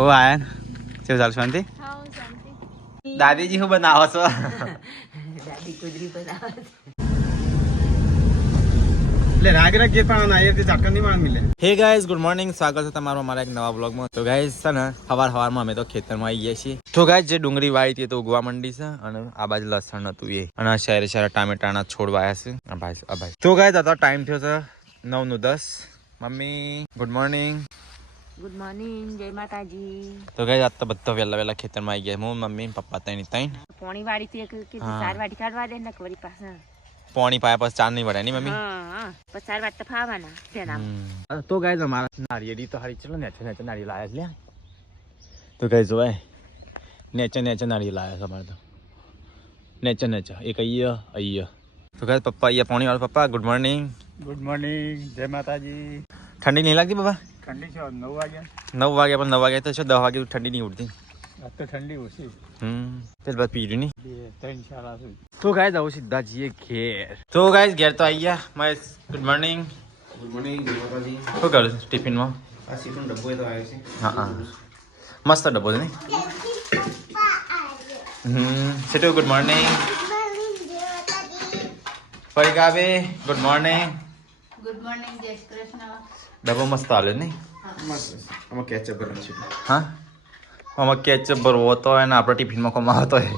ઓ ion કેવું ચાલુ શાંતિ? દાદીજી શું બનાવો છો? દાદી કુદરી બનાવે એટલે રાગ રાગ જે પણ આયરથી ઝાટકન ની માણ મિલે. હે ગાઈઝ ગુડ મોર્નિંગ, સ્વાગત છે તમારું અમારા એક નવા બ્લોગમાં. તો ગાઈઝ છે ને સવારમાં અમે તો ખેતરમાં આવી ગયા છીએ. તો ગાઈઝ જે ડુંગળી વાવી હતી તો ઉગવા માંડી છે અને આ બાજુ લસણ હતું એ અને શહેરે શહેરે ટામેટાના છોડ વાયા છે. ભાઈ તો ગાઈઝ અત્યારે ટાઈમ થયો છે 9:10. Mummy good morning. Good morning, જય માતાજી. તો ગાઈઝ આજ તો બધા વહેલા ખેતરમાં આવી ગયા. હું મમ્મી પપ્પા ત્રણ પોણી વાળી થી કે 4 વાટી કાઢવા દે ને વળી પાછા પોણી પાયા પછી ચાર નહીં વળે નહીં મમ્મી? હા પછી 4 વાટ તો ફાવાના તેના. તો ગાઈઝ અમારા નારિયેળી તો હારી ચલો નેચે નારિયેળ લાયા છે. તો ગાઈઝ જોવાય નેચે નારિયેળ લાયા છે અમારે તો નેચે એક અહીંયા. તો ગાઈઝ પપ્પા અહીંયા પોણી વાળો. પપ્પા ગુડ મોર્નિંગ. ગુડ મોર્નિંગ, જય માતાજી. ઠંડી નહીં લાગતી બાબા? ઠંડી છે 9 વાગ્યા. 9 વાગ્યા પણ 9 વાગ્યા તો છે 10 વાગે ઠંડી નહીં ઉડતી. આજ તો ઠંડી ઓછી. તે બાદ પીર્યું નહીં. 2-3 શાળા સુધી. તો ગાઈઝ આવું સીધા જઈએ ઘેર. તો ગાઈઝ ઘેર તો આવી ગયા. Mahesh good morning. Good morning જય માતાજી. શું કરું ટિફિનમાં? આ સીટનો ડબ્બો તો આવ્યો છે. હા મસ્ત ડબ્બો છે નહીં? સીટુ ગુડ મોર્નિંગ. પરિકાબે ગુડ મોર્નિંગ. ગુડ મોર્નિંગ, જય શ્રી કૃષ્ણ. ડબ્બો મસ્ત હાલે નહીં? મસ્ત આમાં કેચઅપ ભરેલું છે. હા આમાં કેચઅપ ભરવો હતો અને આપણે ટિફિનમાં કોમાં હતો એ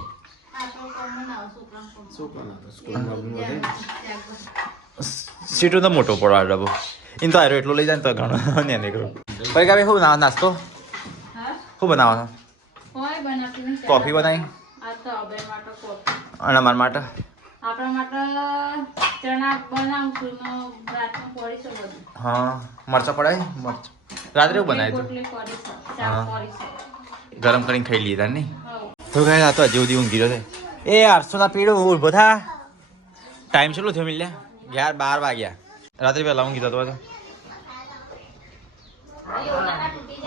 સ્કૂલમાં બધું સીટું તો મોટો પડો આ ડબ્બો. એને તો આયરો એટલું લઈ જાય ને તો ઘણો ને નીકળું. પરિકાબે શું બનાવવા નાસ્તો? શું બનાવવાનો? કોફી બનાવી અને અમારા માટે આપણા માટે ચણા બનાવશું ને રાતમાં પોળીશું બધું. હા મરચાં પડાય મરચાં રાત્રે એવું બનાવી હતું ગરમ કરીને ખાઈ લીધા નહીં? તો ગાય આ તો હજી સુધી ઊંઘી રહ્યો છે. એ 800 પીડું ઊભો થા. ટાઈમ કેટલો થયો મિલ્યા? 12 વાગ્યા. રાત્રે પહેલા ઊંઘી જતો હતો.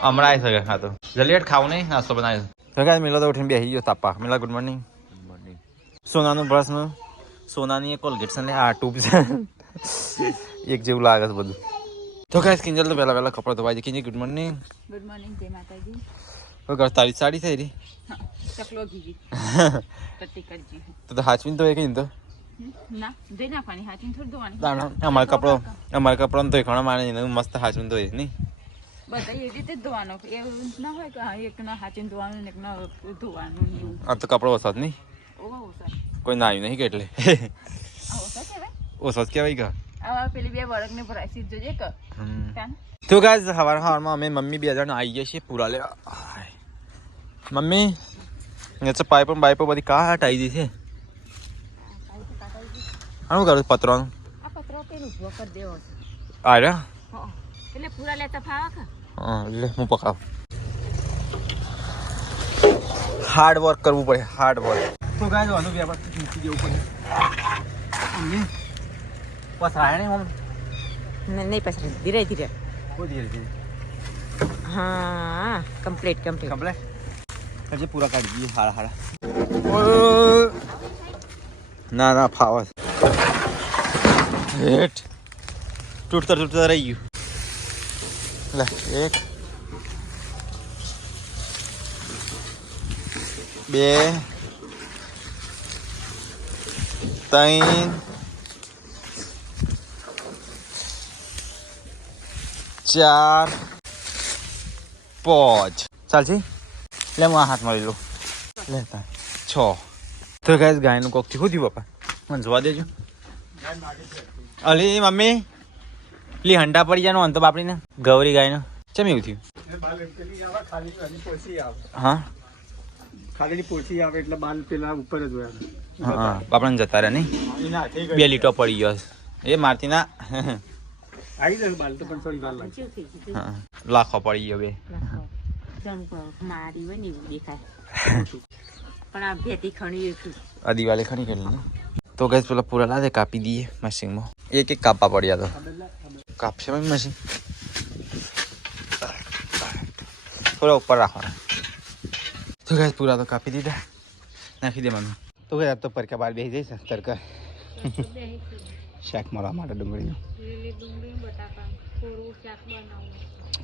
હમણાં આવી શકે. હા તો જલ્દી ખાવું નહીં નાસ્તો બનાવી. તો ગાય મિલો તો ઉઠીને બેસી ગયો તાપા. મિલા ગુડ મોર્નિંગ. સોનાનું બ્રશનું સોનાની એક કોલગેટ છે ને આ ટ્યુબ છે એક જેવું લાગે છે બધું. તો ગાઈસ કિંજલ તો પહેલા કપડાં ધોવાઈ દે. Kinjal good morning. Good morning, જય માતાજી. તો ઘર તારી સાડી થઈ રહી ચકલો ઘી પટ્ટી કરજી તો હાચવીને તો એ કઈ તો ના દઈ નાખવાની હાચીને થોડી ધોવાની. અમારા કપડો તો ઘણા માણે મસ્ત હાચવીને ધોઈ નહીં બધા એ રીતે જ ધોવાનો. એવું ના હોય કે એક ના હાચીને ધોવાનું ને એક ના ધોવાનું. આ તો કપડો વસાત નહીં ઓહો સર કોઈ નાયું નહીં કે એટલે ઓછો કહેવાય કે આવા પેલી 2 વળગને ભરાઈ સીધ જોજે કે તો ગાઈસ સવારમાં અમે મમ્મી 2 જણ આવી ગયા છીએ પૂરા લેવા. મમ્મી નેચે પાઇપો બધી કાટ આવી ગઈ છે. શું કરું પતરાનું? આ પત્રો પેલું ઉભો કરી દેવો આ રહ્યા એટલે પૂરા લેતા ફાવા કે હા એટલે હું પકાવ. હાર્ડ વર્ક કરવું પડે હાર્ડ વર્ક. તો ગાય આનું વ્યાપાર મૂકી દેવું પડે. પસરાય નહીં નહીં પછી ધીરે ધીરે બહુ ધીરે ધીરે. હા કમ્પ્લીટ હજી પૂરા કાઢી દઈએ હાડા ના ફાવા હેઠ તૂટતા રહી ગયું. લે 1 2 3 4 5 ચાલશે. લે હું આ હાથમાં લઈ લઉં. લેતા 6. તો ગાઈસ ગાયનું કોકથી શું થયું પપ્પા? મને જોવા દેજો. અલી મમ્મી પેલી હંડા પડી જાય અંત બાપડીને ગૌરી ગાયનો ચમ એવું થયું? હા ખાલી પોછી આવે એટલે બાલ પેલા ઉપર જ હોય. હા બાપડાને જતા રહ્યા નહીં? 2 લીટો પડી ગયો એ મારતી ના આવી જાય બાલ તો પણ થોડી વાર લાગે. હા લાખો પડી ગયો બે મારી હોય ને એવું દેખાય પણ આ ભેટી ખણી આ દિવાલે ખરી કરી ને. તો ગેસ પેલા પૂરા લાદે કાપી દઈએ મશીનમાં. એક કાપવા પડ્યા તો કાપશે મશીન થોડા ઉપર રાખવાના. તો ગેસ પૂરા તો કાપી દીધા નાખી દેવાનું. તો ગેસ તો પરકા બહાર બેસી જઈશ તડકા શાક મારવા માટે ડુંગળીનું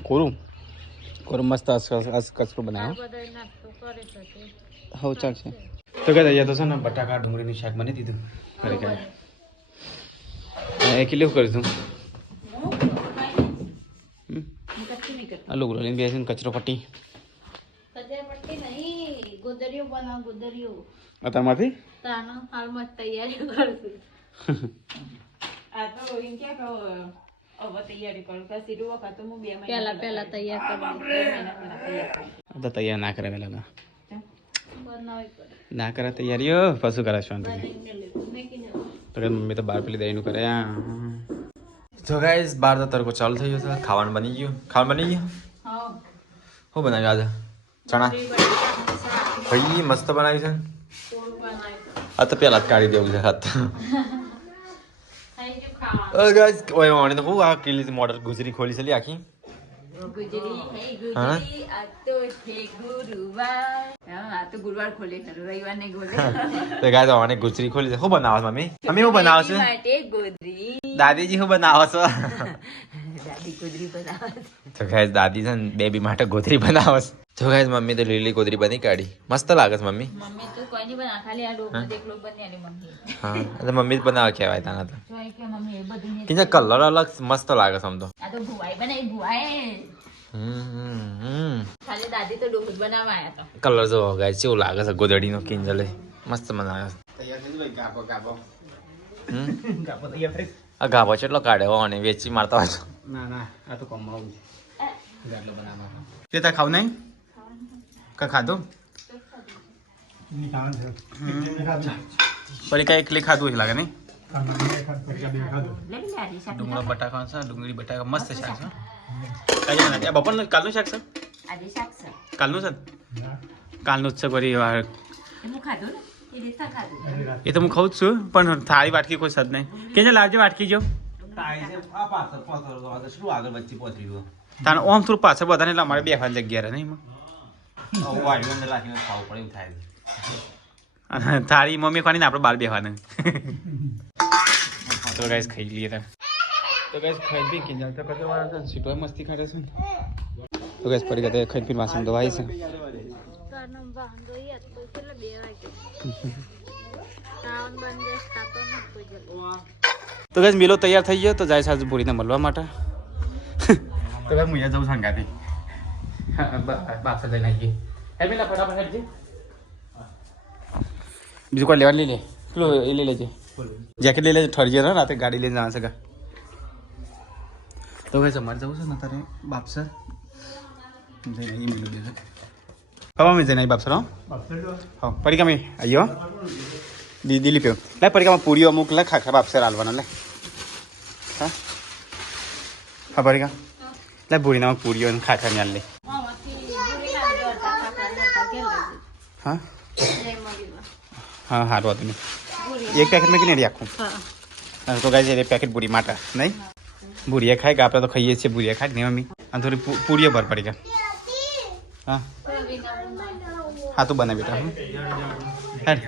કોરું કોરો મસ્ત કચરો બનાવ્યો બધા નાસ્તો કરે છે તે. હવ ચાલશે તો કે અહીંયા તો છે ને બટાકા ડુંગળીનું શાક બની દીધું ખરે કે એ કેટલું કરીશું આ લોકો લઈને બેસીને કચરો પટ્ટી પટ્ટી નહીં, ગોદરીઓ બનાવ, ગોદરીઓ. અત્યારમાંથી તાનો હાલમાં તૈયારી કરું છું. આ તો એમ કે હવે તૈયારી કરું કે સીધું વખત હું 2 મહિના પહેલા તૈયાર કરું, 2 મહિના પહેલા તૈયાર કરું. તો તૈયાર ના કરે પેલા બનાવી પડે. ના કરે તૈયારીઓ પશુ કરે શાંતિ તો કે મમ્મી તો બહાર પેલી દહીંનું કરે તો ગાઈસ બાર તો તડકો ચાલુ થઈ ગયો છે, ખાવાનું બની ગયું. ખાવાનું બની ગયું. હા, શું બનાવ્યું આજે? ચણા ભાઈ મસ્ત બનાવ્યું છે. થોડું બનાવી આ તો પેલા જ કાઢી દેવું છે હાથ. થઈ ગયું ખાવાનું. ગાઈસ ઓય ઓણે તો હું આ કિલી મોડલ ગુજરી ખોલી છે લી આખી. ગુજરી હે ગુજરી, આ તો છે ગુરુવાર. હા, આ તો ગુરુવાર ખોલે છે, રવિવાર ને ખોલે. તો ગાઈસ ઓણે ગુજરી ખોલી છે. શું બનાવો છો મમ્મી? મમ્મી શું બનાવો છો? માટે ગુજરી. દાદીજી શું બનાવો છો? દાદી ગુજરી બનાવે છે. તો ગાઈસ દાદી છે ને બેબી માટે ગોદરી બનાવો છે. તો ગાઈસ મમ્મી તો લીલી ગોદરી બની કાઢી. મસ્ત લાગે છે મમ્મી. મમ્મી તો કોઈ નહીં બનાવે, ખાલી આ ડોકું એકલો બને આની મમ્મી. હા એટલે મમ્મી જ બનાવે કહેવાય તાના તો. જો કે મમ્મી એ બધું ને કિંજે કલર અલગ મસ્ત લાગે છે આમ તો. આ તો ભુવાઈ બનાવી, ભુવાઈ. ખાલી દાદી તો ડોકું બનાવવા આયા તો. કલર જો ગાઈસ કેવું લાગે છે ગોદડીનો કિંજલે. મસ્ત બનાવે છે. તૈયાર થઈ ગયું ગાબો ગાબો તૈયાર થઈ આ ગાભો કેટલો કાઢ્યો અને વેચી મારતા હોય તો. ના આ તો કમાવું છે ગાડલો બનાવવાનો તે તા ખાવ નહીં કા ખાધું પડી કઈ એકલી ખાધું છે લાગે નહીં લે લે આદી શાક. ડુંગળા બટાકા છે ડુંગળી બટાકા મસ્ત શાક છે કાજે ના બપોરનું કાલનું શાક છે આદી શાક છે. કાલનું છે કાલનું જ છે ફરી વાર એનું ખાધું ને એ રીતે ખાધું. એ તો હું ખાઉં જ છું પણ થાળી વાટકી કોઈ સદ નહીં કે લાવજે વાટકી જો તારે ઓમ થોડું પાછળ બધાને એટલે અમારે બેસવાની જગ્યા રહે નહીં અને થાળી મમ્મી ખાવાની ને આપણે બહાર બેસવાનું તો ગાઈસ ખાઈ લઈએ તાર તો ગાઈસ ખાઈ પી કે જાતા કતો વાર છે સીટો મસ્તી કરે છે તો ગાઈસ પડી ગયા ખાઈ પી વાસણ ધોવાય છે કારનો બાંધો યાદ તો કેટલા 2 વાગે રાવણ બંધ સ્ટાતો ન કોઈ તો ગાઈસ મિલો તૈયાર થઈ ગયો તો જાય સાજુ પૂરીને મળવા માટે તો ગાઈસ હું જઉં સંગાતી બાપા લઈને આવી હે પેલા ફટાફટ હેડજે બીજું કોઈ લેવા લઈ લે પેલો એ લઈ લેજે જેકેટ લઈ લેજે ઠરજે ને રાતે ગાડી લઈને જવા છે તો ગાઈસ અમારે જવું છે ને તારે બાપસર જઈને અહીં મિલો દે હવે અમે જઈને બાપસર હા પડીકા મેં આવ્યો દીદી લીપ્યો લે પડીકામાં પૂરીઓ અમુક લે ખાખરા બાપસર હાલવાના લે હા હા પડીકા લે ભૂરીનામાં પૂરીઓ અને ખાખરા ન્યાલ લે હા હા સારું હતું નહીં એક પેકેટ મેં કે નહીં આખું તો ગાય છે પેકેટ પૂરી માટે નહીં ભૂરીએ ખાય કે આપણે તો ખાઈએ છીએ ભૂરીએ ખાય નહીં મમ્મી અને થોડી પૂરીઓ ભર પડી ગયા હા હા તું બનાવી બેટા હેડ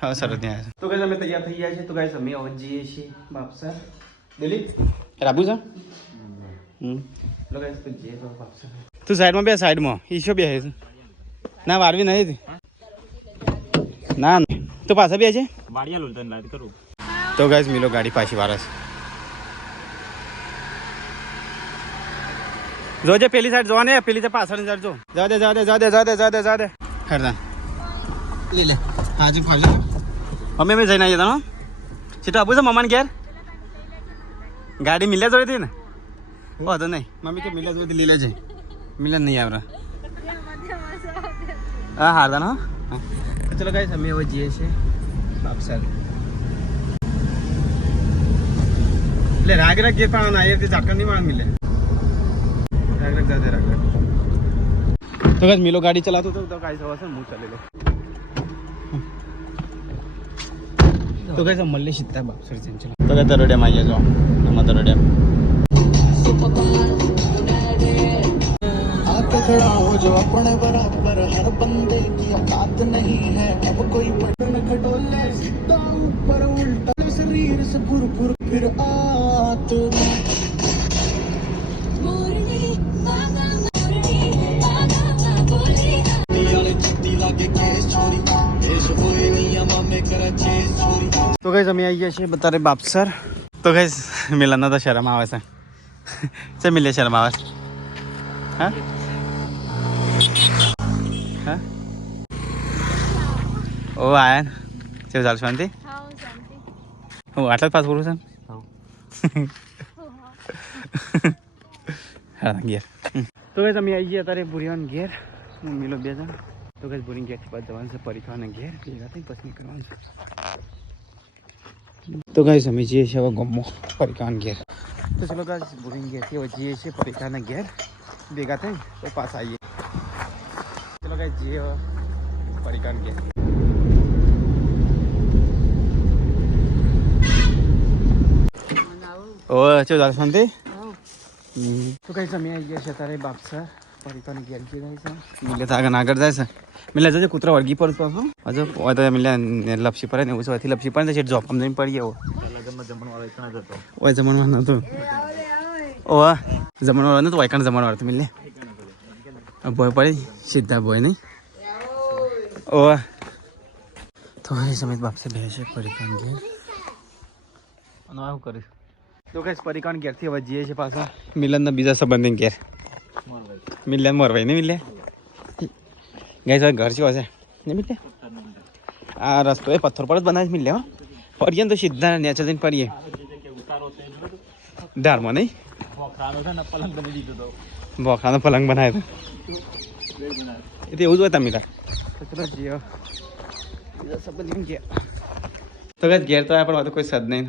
હા સરસ ત્યાં તો ગાય અમે તૈયાર થઈ ગયા છે તો ગાય અમે હવે જઈએ છીએ બાપસર દિલીપ રાબુ છે તું સાઈડમાં બે સાઈડમાં ઈશો બે છે ના વારવી નહીં ના તો પાછા બે છે તો ગાઈસ મિલો ગાડી પાછી વારસ જોજે પેલી સાઈડ જોવા ને પેલી તો પાછળ સાઈડ જો જા દે હેડતા લે લે હાજી ફાલી અમે જઈને આવીએ તા સીટો આપું છે મમ્માને ઘેર ગાડી મિલે જોઈ હતી ને વાંધો નહીં મમ્મી કે મિલે જોઈ લીલે છે મિલે નહીં આવરા હા હારદા હા ચલો ગાઈસ અમે હવે જઈએ છીએ બાપસર એટલે રાગ રાગ જે પણ આયરથી ઝાટકા નહીં માણ મિલે રાગ રાગ જાતે રાગ રાગ તો ગાઈસ મિલો ગાડી ચલાતો તો ગાઈસ હવે છે હું ચાલી લો તો ગાઈસ મળે સીધા બાપસર જઈને ચલો તો ગાઈસ તરોડિયામાં આવીએ જો નમા તરોડિયા खड़ा हो जो अपने बराबर हर बंदे की औकात नहीं है अब कोई पटन खटोले सीधा ऊपर उल्टा शरीर से फुर फिर आत તો ગઈ અમે આવી ગયા છીએ બતારે બાપસર તો ગઈ મિલનના તો શરમ આવે છે છે મિલે શરમ આવે છે હા હા ઓ આયા ને કેવું ચાલુ શાંતિ હું આટલા જ પાસ બોલું છું હા ઘેર તો ગઈ અમે આવી ગયા અત્યારે ભૂરીવાન ઘેર હું મિલો બે જણ તો ગઈ ભૂરી ઘેરથી પાસ જવાનું છે પરીખાવાના ઘેર ભેગા થઈ પછી નીકળવાનું છે તો ગાઈસ અમે જઈએ છીએ હવે ગમો પરીખાના ઘેર તો ચલો ગાઈસ ભૂરી ઘેરથી હવે જઈએ છીએ પરીખાના ઘેર ભેગા થઈ તો પાસ આવીએ ચલો ગાઈસ જઈએ હવે પરીખાના ઘેર ઓ ચો ચાલ શાંતિ તો કઈ અમે આવી ગયા છે અત્યારે બાપસર પરીખાની ઘેર જઈ જાય છે મિલે તો આગળ જાય છે મિલે જજો કૂતરા વળગી પડતો હજુ હોય તો મિલે લપસી પડે ને એવું છે લપસી પડે છે જોબ આમ જઈને પડી આવો ઓય જમણવાર નહોતું ઓ જમણવાર નહોતું વાયકાણ જમણવાર હતું મિલે બોય પડી સીધા બોય નહીં ઓ તો એ સમિત બાપસે બે છે પરીખાની ઘેર અને આવું કરીશ તો કઈ પરીખાની ઘેરથી હવે જઈએ છીએ પાછા મિલનના બીજા સંબંધી ઘેર મિલન મોરભાઈ નહીં મિલે ગઈ સર ઘર શું હશે નહીં મિલે આ રસ્તો એ પથ્થર પર જ બનાવી મિલે હો પડીએ ને તો સીધા નેચર જઈને પડીએ ધારમાં નહીં બોખરાનો પલંગ બનાવ્યો હતો એ તો એવું જ હોય તમે ચલો જીઓ તો કઈ ઘેર તો આવ્યા પણ કોઈ સદ નહીં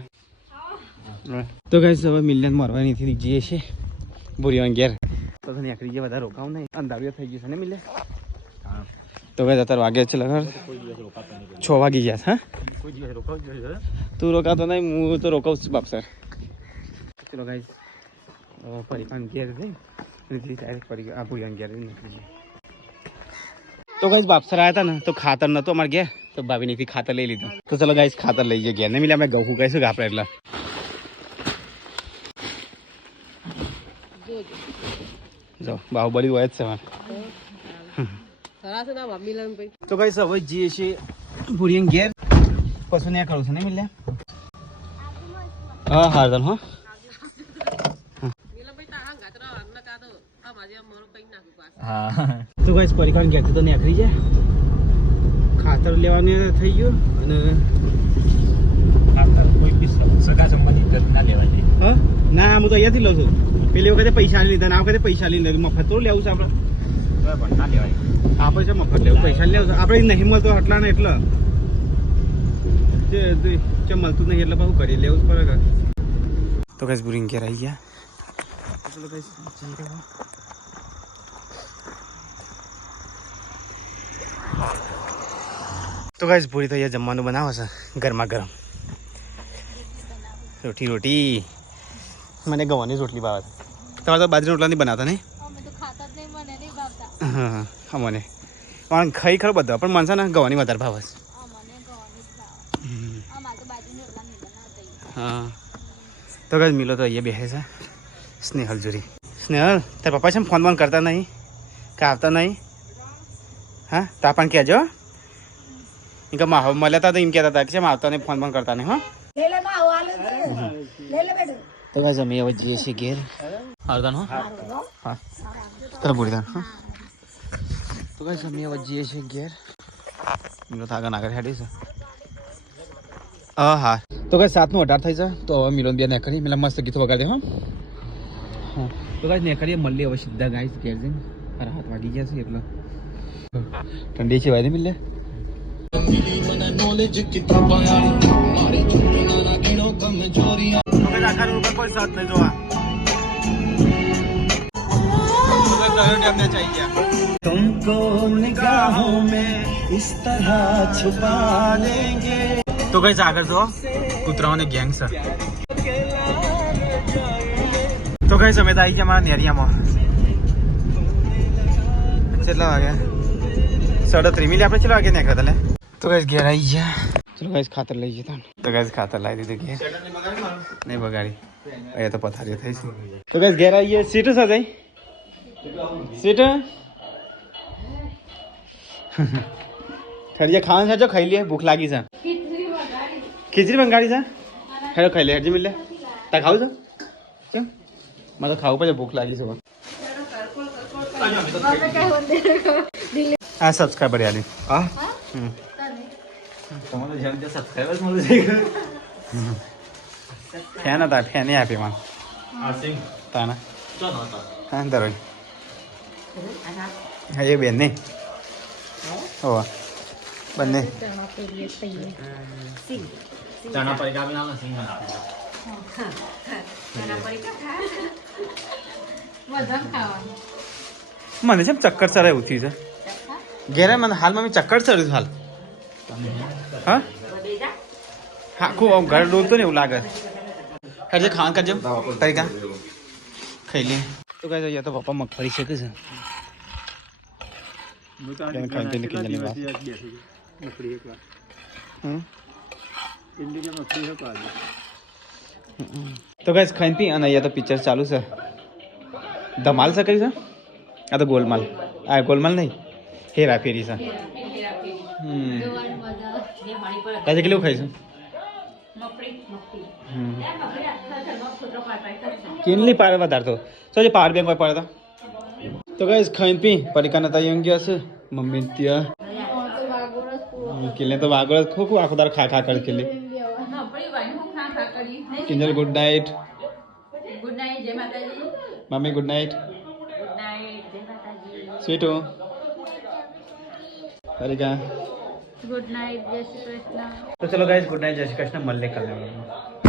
તો કઈ હવે મિલિયન મારવાની જઈએ છીએ ભૂરીવાન ઘેર તો તને આખરી જે વધારે રોકાવું નહીં અંધારું થઈ ગયું છે ને મિલે તો કઈ અત્યારે વાગે છે લગર 6 વાગી ગયા હા તું રોકાતો નહીં હું તો રોકાવું છું બાપ સર ચલો ગાઈ પરીખાન ઘેર જઈ ડાયરેક્ટ આ ભૂરીવાન ઘેર નીકળી જાય તો ગાઈસ બાપસર આવ્યા હતા ને તો ખાતર નતો અમારે ઘેર તો ભાભીનીથી ખાતર લઈ લીધું તો ચલો ગાઈસ ખાતર લઈ જઈએ ઘેર ને મિલે અમે ઘઉં કહીશું કે આપણે એટલે જો બાહુબલી હોય જ છે તો ગાઈસ હવે જઈએ છીએ ભૂરીવાન ઘેર પછી ને કરું છું ને મિલે હા હાર્દન હા તો ગાઈસ પરીખાન ઘેરથી તો નીકળી જાય ખાતર લેવાનું થઈ ગયું અને ના હું તો અહીંયાથી લઉં છું પેલી વખતે પૈસા લીધા આ વખતે પૈસા લઈને મફત તો લેવું છે આપણે આપણે છે મફત લેવું પૈસા લેવું છે આપણે નહીં મળતો એટલા ને એટલે જે મળતું નહીં એટલે શું કરીએ લેવું જ પડે તો કઈ ભૂરીને ઘેર આવી ગયા ચલો કઈ તો ગાઈસ પૂરી તો અહીંયા જમવાનું બનાવો છે ગરમા ગરમ રોટી મને ગવાની રોટલી ભાવે તમારે તો બાજરી રોટલા નહીં બનાવતા નહીં હા હા મને પણ ખાઈ ખરો બધા પણ મને છે ને ગવાની વધારે ભાવે છે હા તો ગાઈસ મિલો તો અહીંયા બેસે છે સ્નેહલ જોરી સ્નેહલ તાર પપ્પા છે ફોન બંધ કરતા નહીં કે આવતા નહીં હા તા પણ કહેજો ઇનકા માહો મળ્યા હતા તો એમ કહેતા હતા કે આવતા નહીં ફોન બંધ કરતા નહીં હા તો ગાઈસ અમે હવે જઈએ છીએ ઘેર હાર્દન હા તને બોલી દા તો ગાઈસ અમે હવે જઈએ છીએ ઘેર મિલો આગળ આગળ હેડી છે હા તો ગાઈસ 7:18 થઈ છે તો હવે મિલોન બે નેકરી મિલા મસ્ત ગીતો વગાડી દે હા તો ગાઈસ નેકરી મળીએ હવે સીધા ગાઈસ ઘેર જઈને 7 વાગી ગયા છે એટલે ઠંડી છે ભાઈ મિલે કોઈ સાથ નહીં જોવા तुमको निगाहों में इस तरह छुपा लेंगे तो गाइस આગળ જો કૂતરાઓની ગેંગ છે તો ગાઈસ અમે તો આવી ગયા મારા નેરિયામાં કેટલા વાગે 3:30 મિનિટ આપણે કેટલા વાગે નીકળ્યા હતા તો ગાઈસ ઘેર આવી ગયા ચલો ગાઈસ ખાતર લઈ જતા તો ગાઈસ ખાતર લાવી દીધું ઘેર નહીં બગાડી અહીંયા તો પથારીઓ થઈ છે તો ગાઈસ ઘેર આવી ગયા સીટ સજાઈ સીટ ખરીજે ખાવાનું છે જો ખાઈ લે ભૂખ લાગી છે ખીચડી મંગાડી છે હેડો ખાઈ લે હેડજી મિલે તા ખાવું છે ચમ મારે તો ખાવું પડે ભૂખ લાગી છે હા સબસ્ક્રાઈબર યાલી હા હમ તમારે જેમ જે સબસ્ક્રાઇબર્સ મળે છે ફેન હતા ફેન આપી માં આ સિંગ તાના ચાલો હતા હા અંદર હોય હા એ બેન નહીં હો બંને ચણા પરિકા બી ના સિંગ ના મને છે ચક્કર ચડે એવું થયું છે ઘેરે મને હાલમાં મેં ચક્કર ચડ્યું હાલ હા હા ખૂબ આમ ઘર ડોલતો ને એવું લાગે હરજે ખાવાનું કરજો તરીકા ખાઈ લે તો કહે છે તો પપ્પા મગફળી છે કે છે ખાઈને નીકળી જવાની વાત તો ગાઈસ ખાઈને પી અને અહીંયા તો પિક્ચર ચાલુ છે ધમાલ છે કઈ છે આ તો ગોલમાલ આ ગોલમાલ નહીં હેરાફેરી છે તાજે કેટલું ખાઈશું કેટલી પાર વધારતો ચાલો પાવર બેંક પર પડતો તો ગાઈસ ખાઈને પી પરિકાને ત્યાં ગયા છે મમ્મી ત્યાં કિલ્લે તો વાગળ ખૂબ આખો દાર ખા ખા કરી કિલ્લે Kinjal good night good night જય Mataji mummy good night good night જય માતાજી સ્વીટુ પરિકા ગુડ નાઇટ જય શ્રી કૃષ્ણ તો ચલો ગાઈસ ગુડ નાઇટ જય શ્રી કૃષ્ણ મળીએ કલ